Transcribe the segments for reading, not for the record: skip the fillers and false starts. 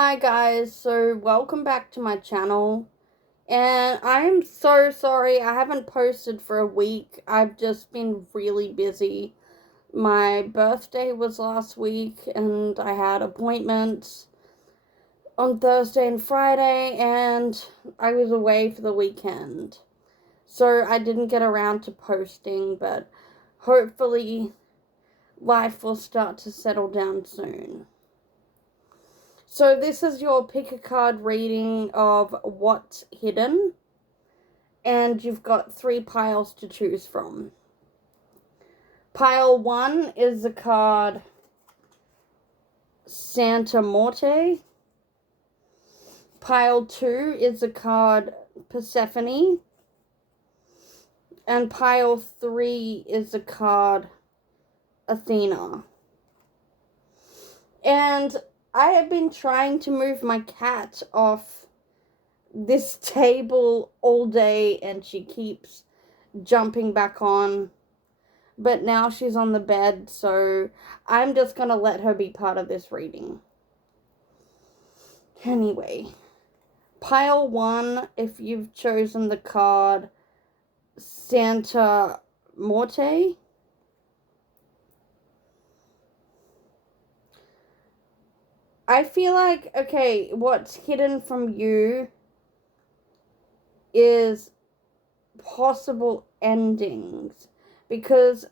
Hi guys, so welcome back to my channel. And I'm so sorry I haven't posted for a week. I've just been really busy. My birthday was last week and I had appointments on Thursday and Friday and I was away for the weekend. So I didn't get around to posting, but hopefully life will start to settle down soon. So this is your pick a card reading of What's Hidden, and you've got 3 piles to choose from. Pile 1 is the card Santa Morte. Pile 2 is the card Persephone. And pile 3 is the card Athena. And I have been trying to move my cat off this table all day and she keeps jumping back on, but now she's on the bed, so I'm just gonna let her be part of this reading. Anyway, pile 1, if you've chosen the card Santa Morte, I feel like, okay, what's hidden from you is possible endings, because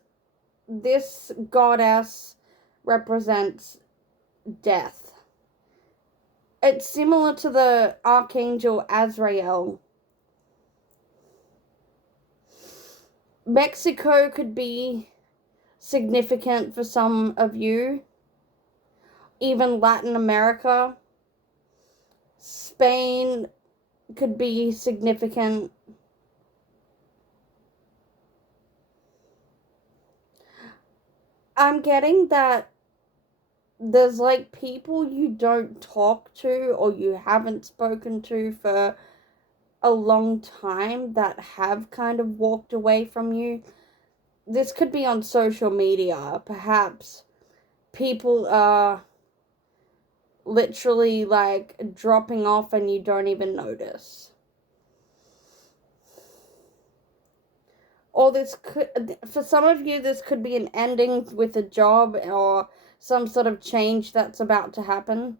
this goddess represents death. It's similar to the Archangel Azrael. Mexico could be significant for some of you. Even Latin America. Spain could be significant. I'm getting that there's like people you don't talk to or you haven't spoken to for a long time that have kind of walked away from you. This could be on social media. Perhaps people are literally like dropping off and you don't even notice. Or this could, for some of you, this could be an ending with a job or some sort of change that's about to happen.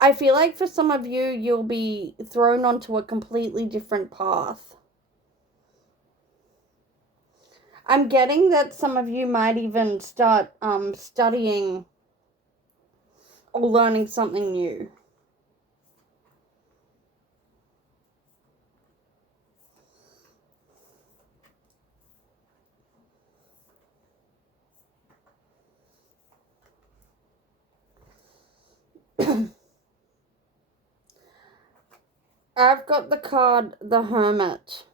I feel like for some of you, you'll be thrown onto a completely different path. I'm getting that some of you might even start studying or learning something new. I've got the card The Hermit.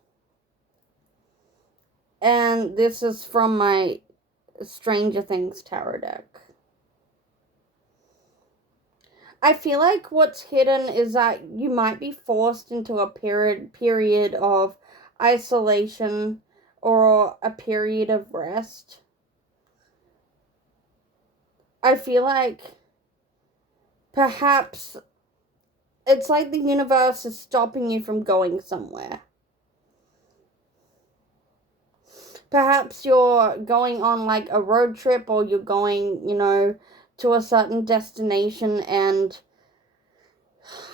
And this is from my Stranger Things tarot deck. I feel like what's hidden is that you might be forced into a period of isolation or a period of rest. I feel like perhaps it's like the universe is stopping you from going somewhere. Perhaps you're going on like a road trip or you're going, to a certain destination, and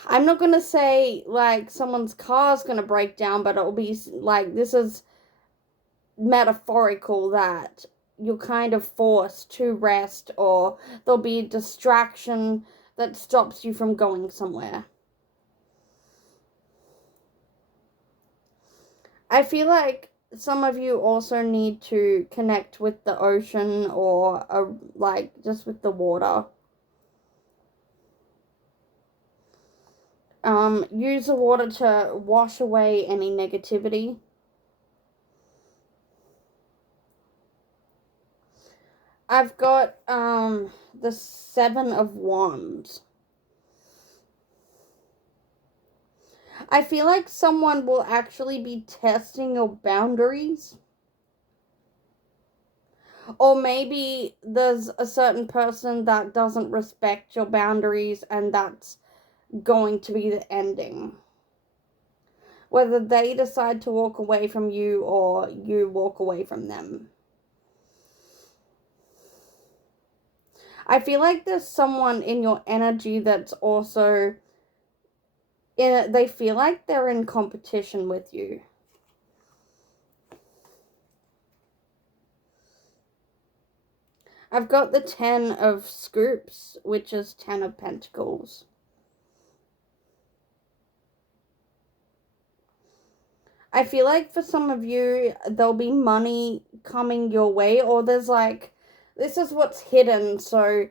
I'm not going to say like someone's car's going to break down, but it'll be like, this is metaphorical, that you're kind of forced to rest, or there'll be a distraction that stops you from going somewhere. I feel like some of you also need to connect with the ocean or like just with the water. Use the water to wash away any negativity. I've got the 7 of Wands. I feel like someone will actually be testing your boundaries. Or maybe there's a certain person that doesn't respect your boundaries, and that's going to be the ending. Whether they decide to walk away from you or you walk away from them. I feel like there's someone in your energy that's also in it. They feel like they're in competition with you. I've got the 10 of Scoops, which is 10 of Pentacles. I feel like for some of you, there'll be money coming your way, or there's like, this is what's hidden. So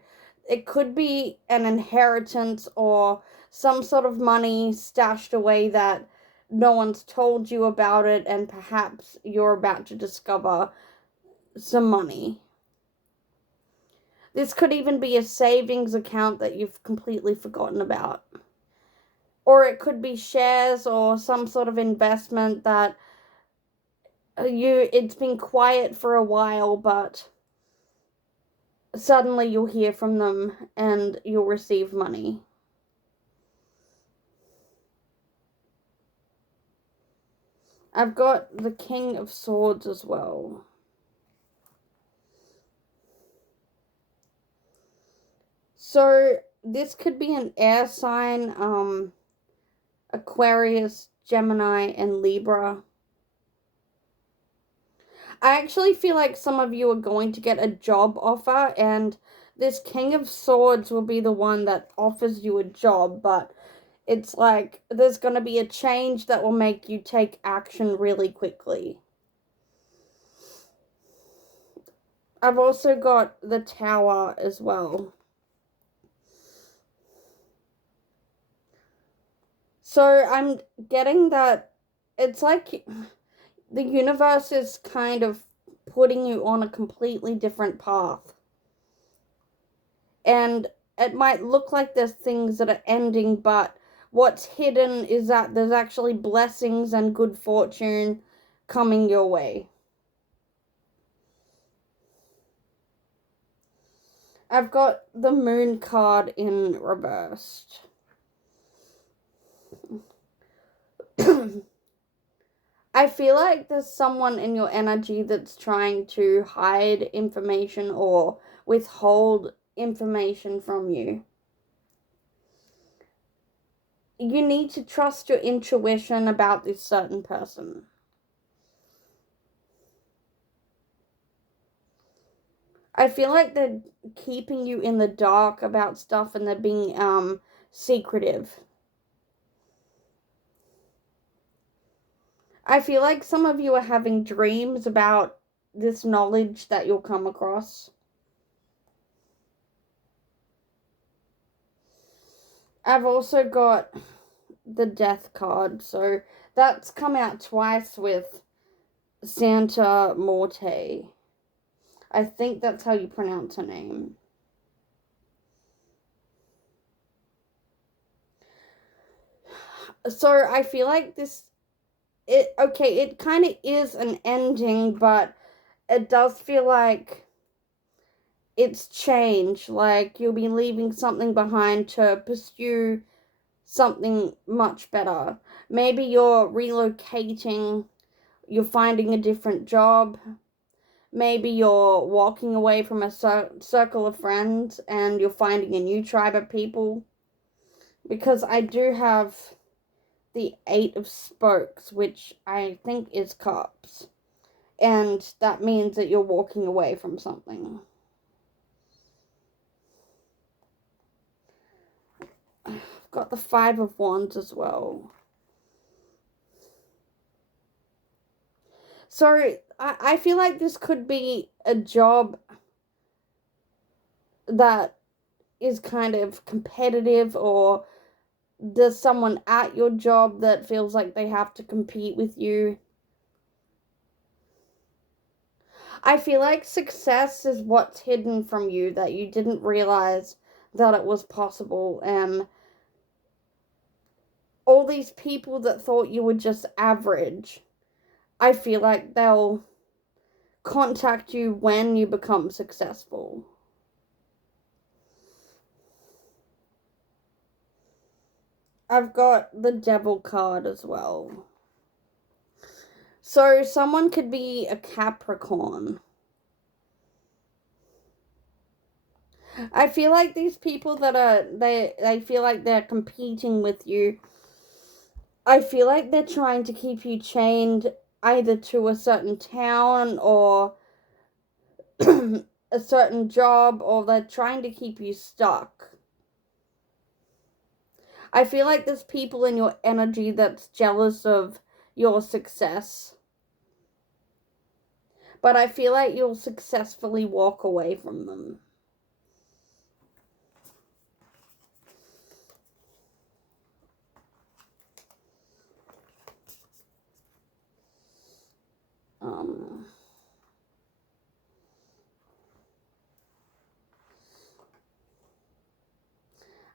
it could be an inheritance or some sort of money stashed away that no one's told you about it, and perhaps you're about to discover some money. This could even be a savings account that you've completely forgotten about. Or it could be shares or some sort of investment that it's been quiet for a while, but suddenly you'll hear from them and you'll receive money. I've got the King of Swords as well. So this could be an air sign, Aquarius, Gemini, and Libra. I actually feel like some of you are going to get a job offer, and this King of Swords will be the one that offers you a job, but it's like there's going to be a change that will make you take action really quickly. I've also got the Tower as well. So I'm getting that it's like the universe is kind of putting you on a completely different path. And it might look like there's things that are ending, but what's hidden is that there's actually blessings and good fortune coming your way. I've got the Moon card in reversed. I feel like there's someone in your energy that's trying to hide information or withhold information from you. You need to trust your intuition about this certain person. I feel like they're keeping you in the dark about stuff, and they're being secretive. I feel like some of you are having dreams about this knowledge that you'll come across. I've also got the Death card, so that's come out twice with Santa Morte. I think that's how you pronounce her name. So I feel like it kind of is an ending, but it does feel like it's change. Like you'll be leaving something behind to pursue something much better. Maybe you're relocating, you're finding a different job. Maybe you're walking away from a circle of friends and you're finding a new tribe of people. Because I do have the 8 of Spokes, which I think is cups. And that means that you're walking away from something. I've got the 5 of Wands as well. So I feel like this could be a job that is kind of competitive, or there's someone at your job that feels like they have to compete with you. I feel like success is what's hidden from you, that you didn't realize that it was possible, and all these people that thought you were just average, I feel like they'll contact you when you become successful. I've got the Devil card as well. So someone could be a Capricorn. I feel like these people that they feel like they're competing with you. I feel like they're trying to keep you chained either to a certain town or a certain job, or they're trying to keep you stuck. I feel like there's people in your energy that's jealous of your success. But I feel like you'll successfully walk away from them.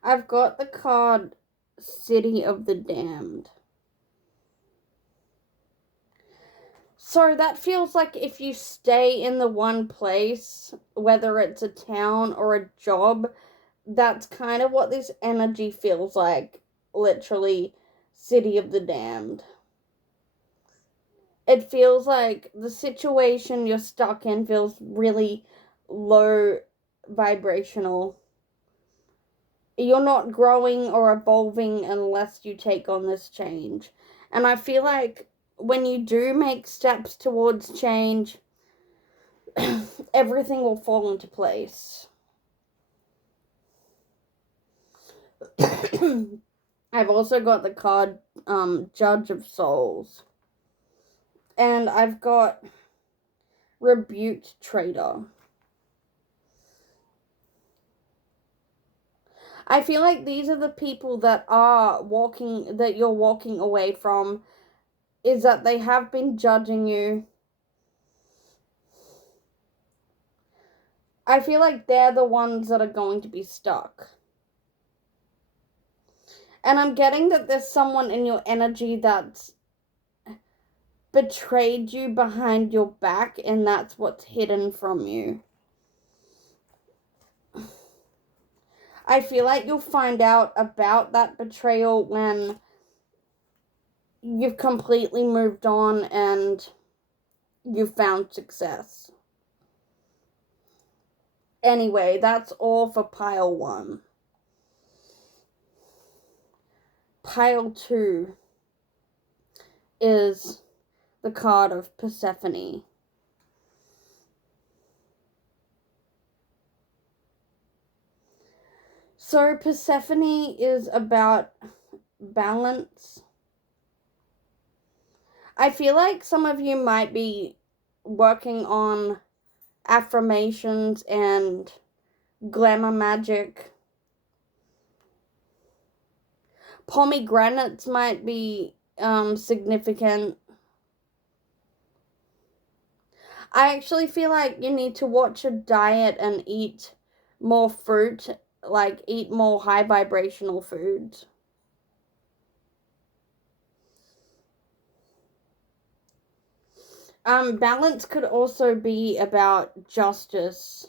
I've got the card City of the Damned. So that feels like if you stay in the one place, whether it's a town or a job, that's kind of what this energy feels like. Literally, City of the Damned. It feels like the situation you're stuck in feels really low vibrational. You're not growing or evolving unless you take on this change. And I feel like when you do make steps towards change, everything will fall into place. I've also got the card Judge of Souls. And I've got Rebuked Traitor. I feel like these are the people that you're walking away from, is that they have been judging you. I feel like they're the ones that are going to be stuck. And I'm getting that there's someone in your energy that's betrayed you behind your back, and that's what's hidden from you. I feel like you'll find out about that betrayal when you've completely moved on and you've found success. Anyway, that's all for pile 1. Pile 2 is the card of Persephone. So Persephone is about balance. I feel like some of you might be working on affirmations and glamour magic. Pomegranates might be significant. I actually feel like you need to watch your diet and eat more fruit, like eat more high vibrational foods. Balance could also be about justice.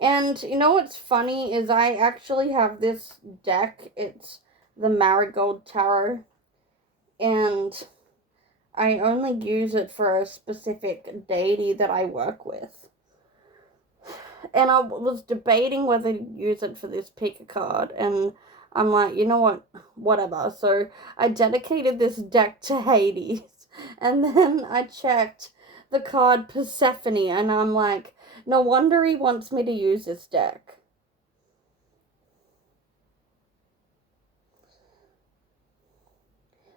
And you know what's funny is I actually have this deck. It's the Marigold Tarot. And I only use it for a specific deity that I work with. And I was debating whether to use it for this pick a card. And I'm like, you know what? Whatever. So I dedicated this deck to Hades. And then I checked the card Persephone. And I'm like, no wonder he wants me to use this deck.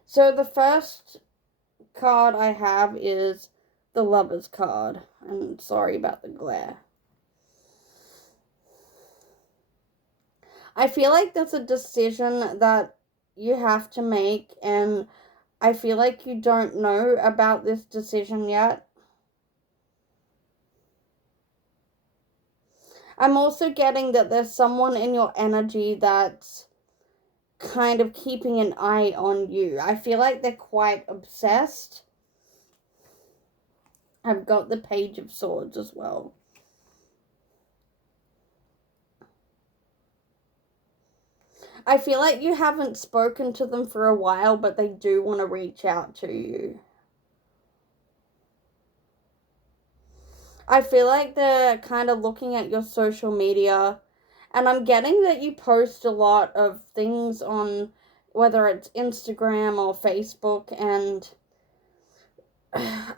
So the first card I have is the Lover's card. I'm sorry about the glare. I feel like that's a decision that you have to make, and I feel like you don't know about this decision yet. I'm also getting that there's someone in your energy that's kind of keeping an eye on you. I feel like they're quite obsessed. I've got the Page of Swords as well. I feel like you haven't spoken to them for a while, but they do want to reach out to you. I feel like they're kind of looking at your social media, and I'm getting that you post a lot of things on whether it's Instagram or Facebook, and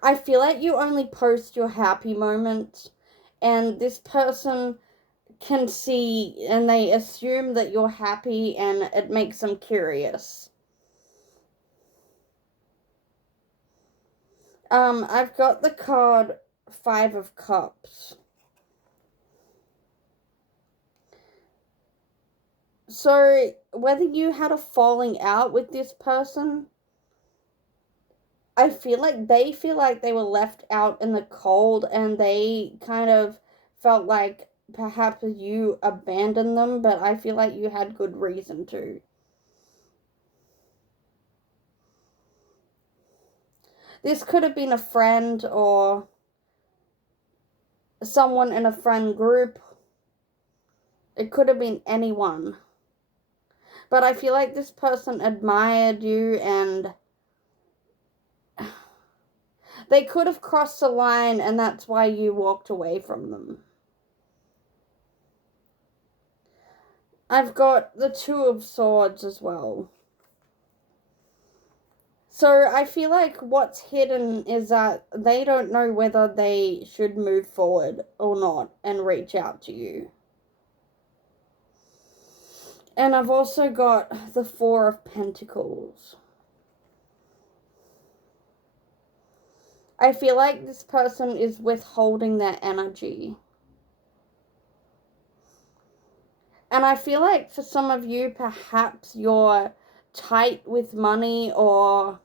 I feel like you only post your happy moments, and this person can see and they assume that you're happy, and it makes them curious. I've got the card Five of Cups. So, whether you had a falling out with this person, I feel like they were left out in the cold, and they kind of felt like perhaps you abandoned them, but I feel like you had good reason to. This could have been a friend or someone in a friend group. It could have been anyone. But I feel like this person admired you, and they could have crossed the line, and that's why you walked away from them. I've got the Two of Swords as well. So I feel like what's hidden is that they don't know whether they should move forward or not and reach out to you. And I've also got the Four of Pentacles. I feel like this person is withholding their energy. And I feel like for some of you, perhaps you're tight with money, or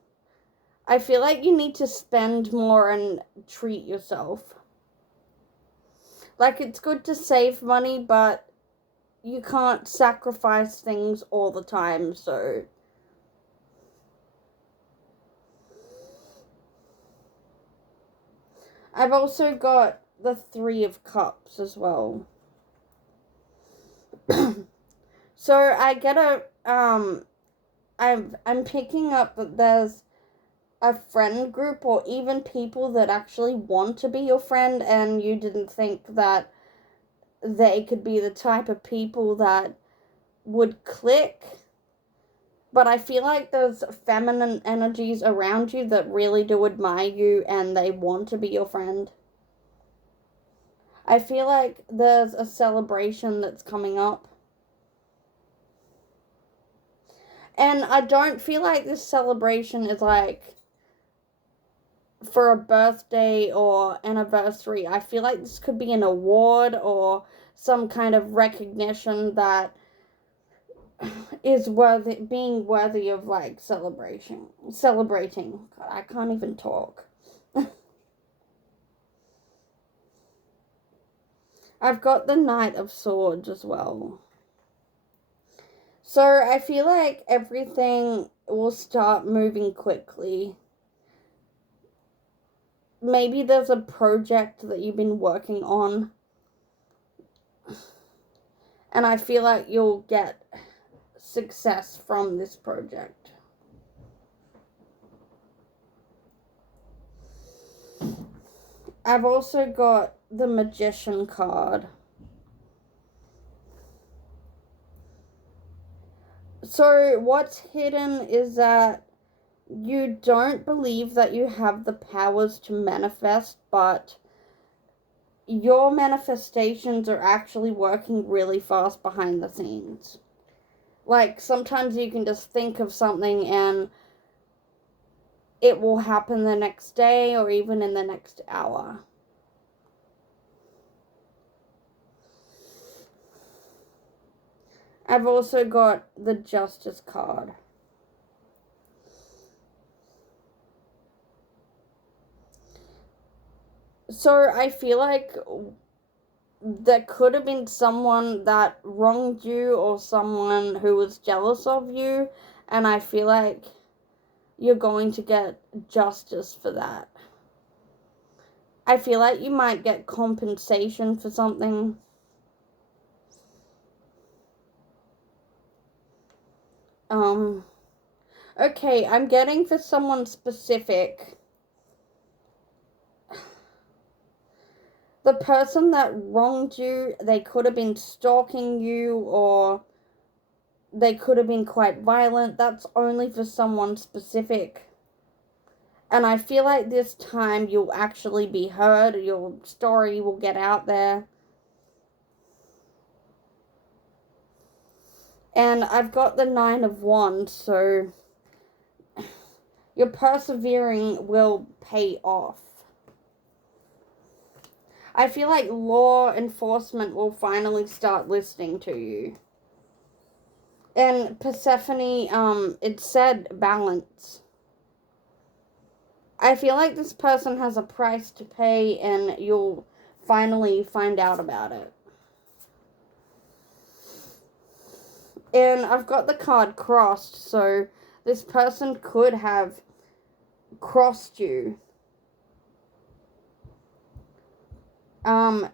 I feel like you need to spend more and treat yourself. Like, it's good to save money, but you can't sacrifice things all the time, so I've also got the Three of Cups as well. So I get I'm picking up that there's a friend group or even people that actually want to be your friend, and you didn't think that they could be the type of people that would click. But I feel like there's feminine energies around you that really do admire you, and they want to be your friend. I feel like there's a celebration that's coming up. And I don't feel like this celebration is like for a birthday or anniversary. I feel like this could be an award or some kind of recognition that is being worthy of like celebrating. God, I can't even talk. I've got the Knight of Swords as well. So I feel like everything will start moving quickly. Maybe there's a project that you've been working on, and I feel like you'll get success from this project. I've also got the Magician card. So what's hidden is that you don't believe that you have the powers to manifest, but your manifestations are actually working really fast behind the scenes. Like, sometimes you can just think of something and it will happen the next day or even in the next hour. I've also got the Justice card. So I feel like there could have been someone that wronged you or someone who was jealous of you, and I feel like you're going to get justice for that. I feel like you might get compensation for something. Okay, I'm getting for someone specific. The person that wronged you, they could have been stalking you, or they could have been quite violent. That's only for someone specific. And I feel like this time you'll actually be heard. Your story will get out there. And I've got the 9 of Wands, so your persevering will pay off. I feel like law enforcement will finally start listening to you. And Persephone, it said balance. I feel like this person has a price to pay, and you'll finally find out about it. And I've got the card crossed, so this person could have crossed you. I'm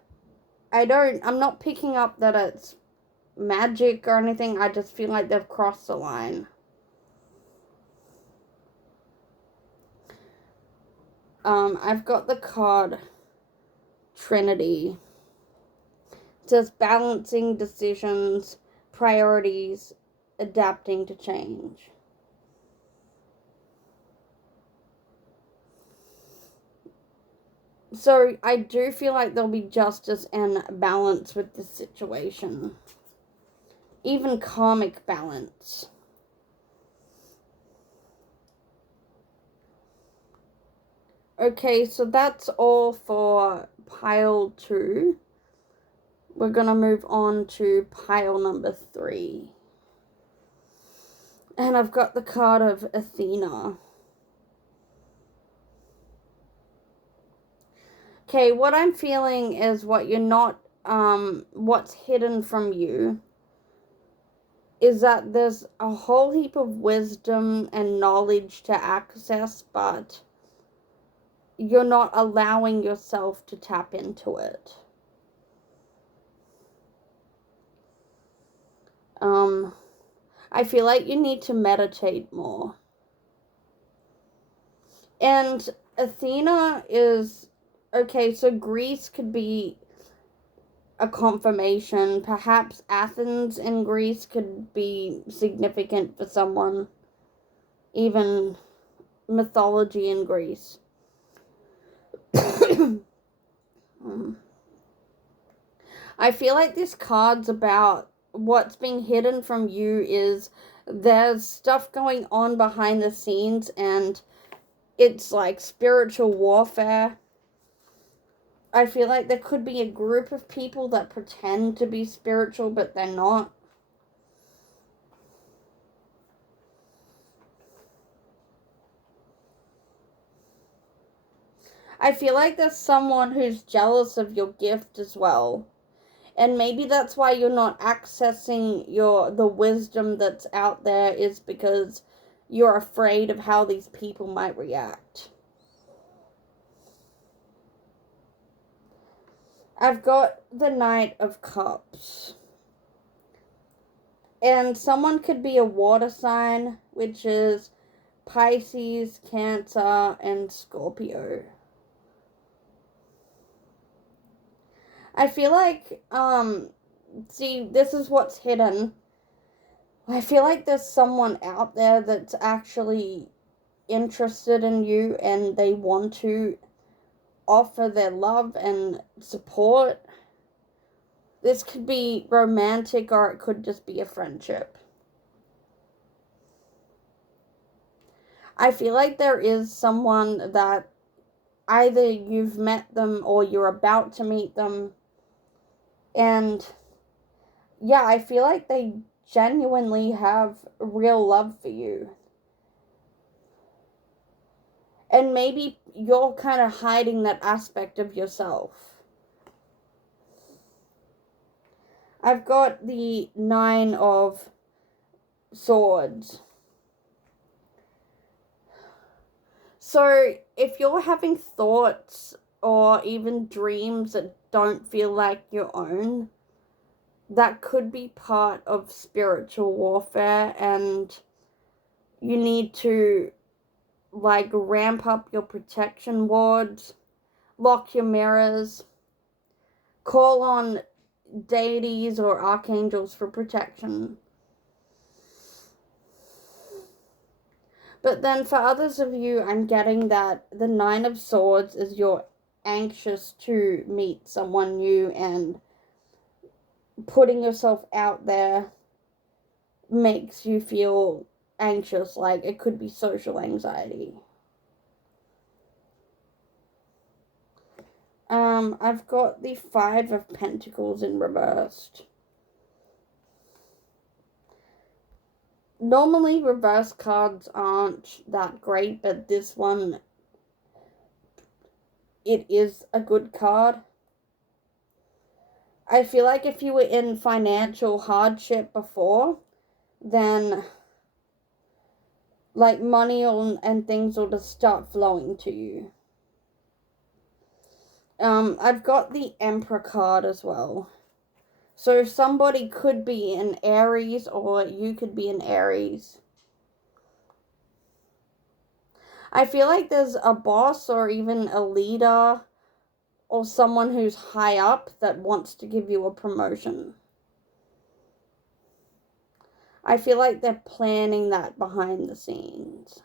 not picking up that it's magic or anything. I just feel like they've crossed the line. I've got the card Trinity. It says balancing decisions, priorities, adapting to change. So I do feel like there'll be justice and balance with this situation. Even karmic balance. Okay, so that's all for pile 2. We're going to move on to pile number 3. And I've got the card of Athena. Okay, what I'm feeling is what's hidden from you is that there's a whole heap of wisdom and knowledge to access, but you're not allowing yourself to tap into it. I feel like you need to meditate more. And Athena is, okay, so Greece could be a confirmation. Perhaps Athens in Greece could be significant for someone. Even mythology in Greece. I feel like this card's about what's being hidden from you is there's stuff going on behind the scenes, and it's like spiritual warfare. I feel like there could be a group of people that pretend to be spiritual, but they're not. I feel like there's someone who's jealous of your gift as well. And maybe that's why you're not accessing the wisdom that's out there, is because you're afraid of how these people might react. I've got the Knight of Cups. And someone could be a water sign, which is Pisces, Cancer, and Scorpio. I feel like, see, this is what's hidden. I feel like there's someone out there that's actually interested in you, and they want to offer their love and support. This could be romantic, or it could just be a friendship. I feel like there is someone that either you've met them or you're about to meet them. And yeah, I feel like they genuinely have real love for you. And maybe you're kind of hiding that aspect of yourself. I've got the Nine of Swords. So if you're having thoughts or even dreams that don't feel like your own, that could be part of spiritual warfare, and you need to like ramp up your protection wards, lock your mirrors, call on deities or archangels for protection. But then for others of you, I'm getting that the Nine of Swords is you're anxious to meet someone new, and putting yourself out there makes you feel anxious, like it could be social anxiety. I've got the Five of Pentacles in reversed. Normally reverse cards aren't that great, but this one, it is a good card. I feel like if you were in financial hardship before, then like money and things will just start flowing to you. I've got the Emperor card as well. So somebody could be an Aries, or you could be an Aries. I feel like there's a boss or even a leader or someone who's high up that wants to give you a promotion. I feel like they're planning that behind the scenes.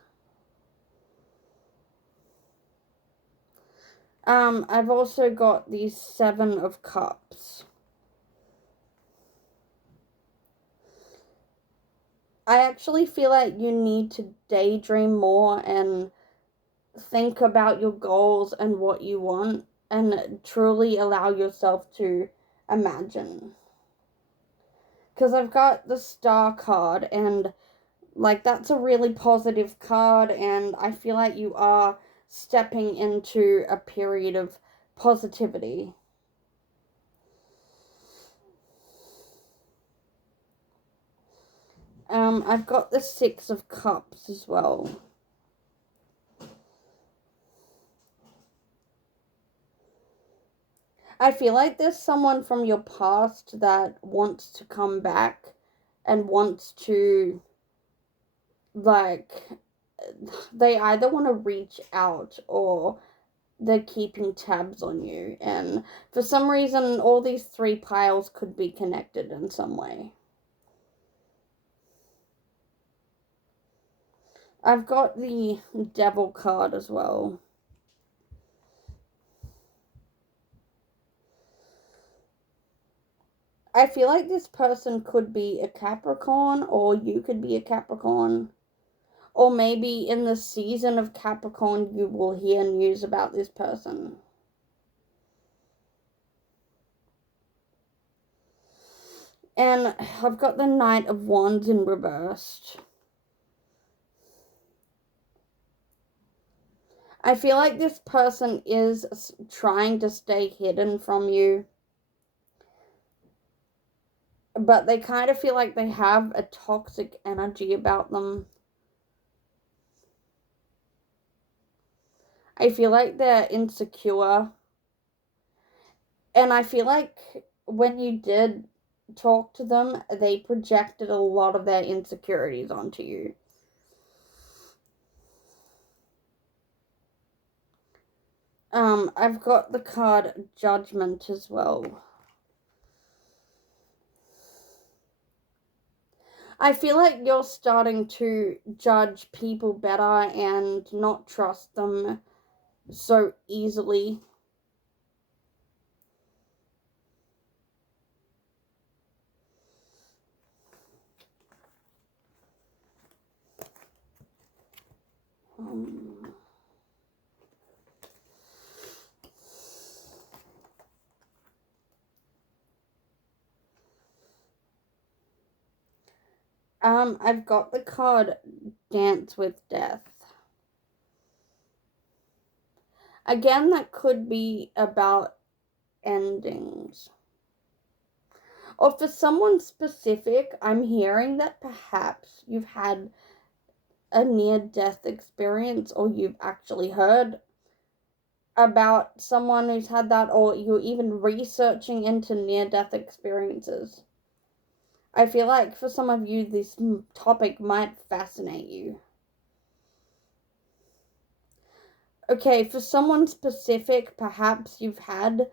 I've also got the Seven of Cups. I actually feel like you need to daydream more and think about your goals and what you want, and truly allow yourself to imagine. Because I've got the Star card, and like that's a really positive card, and I feel like you are stepping into a period of positivity. I've got the Six of Cups as well. I feel like there's someone from your past that wants to come back and wants to, like, they either want to reach out or they're keeping tabs on you. And for some reason, all these three piles could be connected in some way. I've got the Devil card as well. I feel like this person could be a Capricorn, or you could be a Capricorn. Or maybe in the season of Capricorn, you will hear news about this person. And I've got the Knight of Wands in reversed. I feel like this person is trying to stay hidden from you, but they kind of feel like they have a toxic energy about them. I feel like they're insecure. And I feel like when you did talk to them, they projected a lot of their insecurities onto you. I've got the card Judgment as well. I feel like you're starting to judge people better and not trust them so easily. I've got the card Dance with Death. Again, that could be about endings. Or for someone specific, I'm hearing that perhaps you've had a near-death experience, or you've actually heard about someone who's had that, or you're even researching into near-death experiences. I feel like for some of you, this topic might fascinate you. Okay, for someone specific, perhaps you've had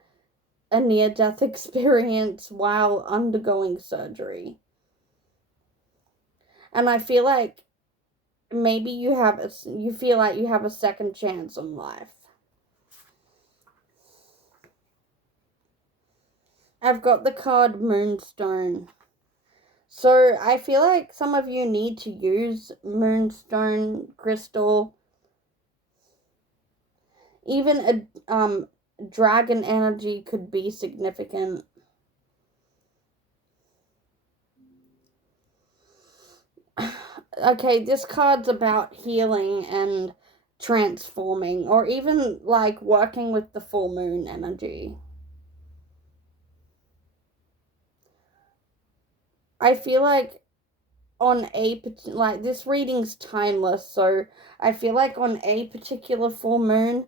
a near-death experience while undergoing surgery. And I feel like maybe you feel like you have a second chance on life. I've got the card Moonstone. So I feel like some of you need to use Moonstone crystal. Even a dragon energy could be significant. Okay, this card's about healing and transforming, or even like working with the full moon energy. I feel like this reading's timeless, so I feel like on a particular full moon,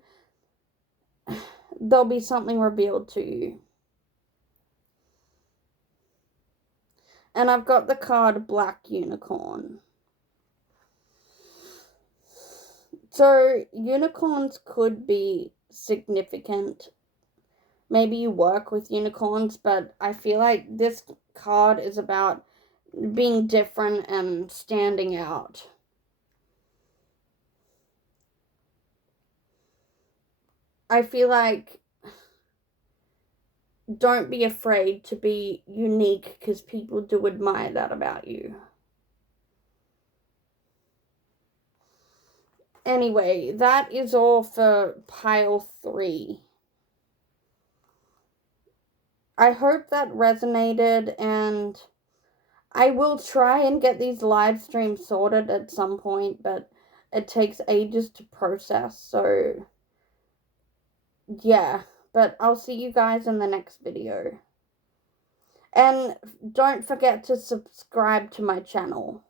there'll be something revealed to you. And I've got the card Black Unicorn. So unicorns could be significant. Maybe you work with unicorns, but I feel like this card is about being different and standing out. I feel like don't be afraid to be unique, because people do admire that about you. Anyway, that is all for pile 3. I hope that resonated, and I will try and get these live streams sorted at some point, but it takes ages to process, so yeah. But I'll see you guys in the next video. And don't forget to subscribe to my channel.